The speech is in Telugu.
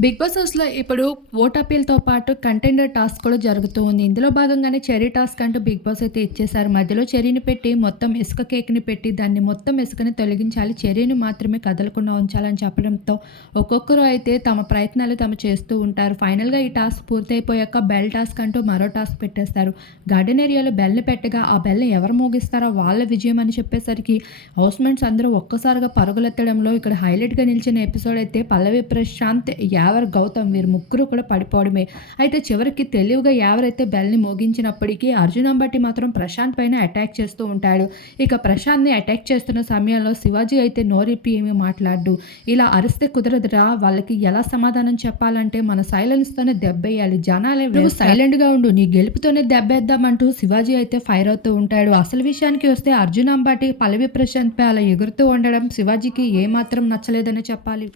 బిగ్ బాస్ హౌస్‌లో ఇప్పుడు ఓట్ అప్పీల్‌తో పాటు కంటెండర్ టాస్క్ కూడా జరుగుతూ ఉంది. ఇందులో భాగంగానే చెర్రీ టాస్క్ అంటూ బిగ్ బాస్ అయితే ఇచ్చేశారు. మధ్యలో చెర్రీని పెట్టి మొత్తం ఇసుక కేక్‌ని పెట్టి దాన్ని మొత్తం ఇసుకని తొలగించాలి. చెర్రీని మాత్రమే కదలకుండా ఉంచాలని చెప్పడంతో ఒక్కొక్కరు అయితే తమ ప్రయత్నాలు చేస్తూ ఉంటారు. ఫైనల్‌గా ఈ టాస్క్ పూర్తయిపోయాక బెల్ టాస్క్ అంటూ మరో టాస్క్ పెట్టేస్తారు. గార్డెన్ ఏరియాలో బెల్‌ని పెట్టగా ఆ బెల్‌ని ఎవరు మోగిస్తారో వాళ్ళ విజయం అని చెప్పేసరికి హౌస్‌మేట్స్ అందరూ ఒక్కసారిగా పరుగులెత్తడంలో ఇక్కడ హైలైట్‌గా నిలిచిన ఎపిసోడ్ అయితే పల్లవి ప్రశాంత్, యావర్ గౌతమ్ వీరు ముగ్గురు కూడా పడిపోవడమే. అయితే చివరికి తెలివిగా యావరైతే బెల్‌ని మోగించినప్పటికీ అర్జున్ అంబటి మాత్రం ప్రశాంత్ పైన అటాక్ చేస్తూ ఉంటాడు. ఇక ప్రశాంత్‌ని అటాక్ చేస్తున్న సమయంలో శివాజీ అయితే నోరిప్పి ఏమీ మాట్లాడడు. ఇలా అరిస్తే కుదరదురా, వాళ్ళకి ఎలా సమాధానం చెప్పాలంటే మన సైలెన్స్‌తోనే దెబ్బేయాలి. జనాలే నువ్వు సైలెంట్‌గా ఉండు, నీ గెలుపుతోనే దెబ్బేద్దామంటూ శివాజీ అయితే ఫైర్ అవుతూ ఉంటాడు. అసలు విషయానికి వస్తే అర్జున్ అంబటి పల్లవి ప్రశాంత్‌పై అలా ఎగురుతూ ఉండడం శివాజీకి ఏమాత్రం నచ్చలేదనే చెప్పాలి.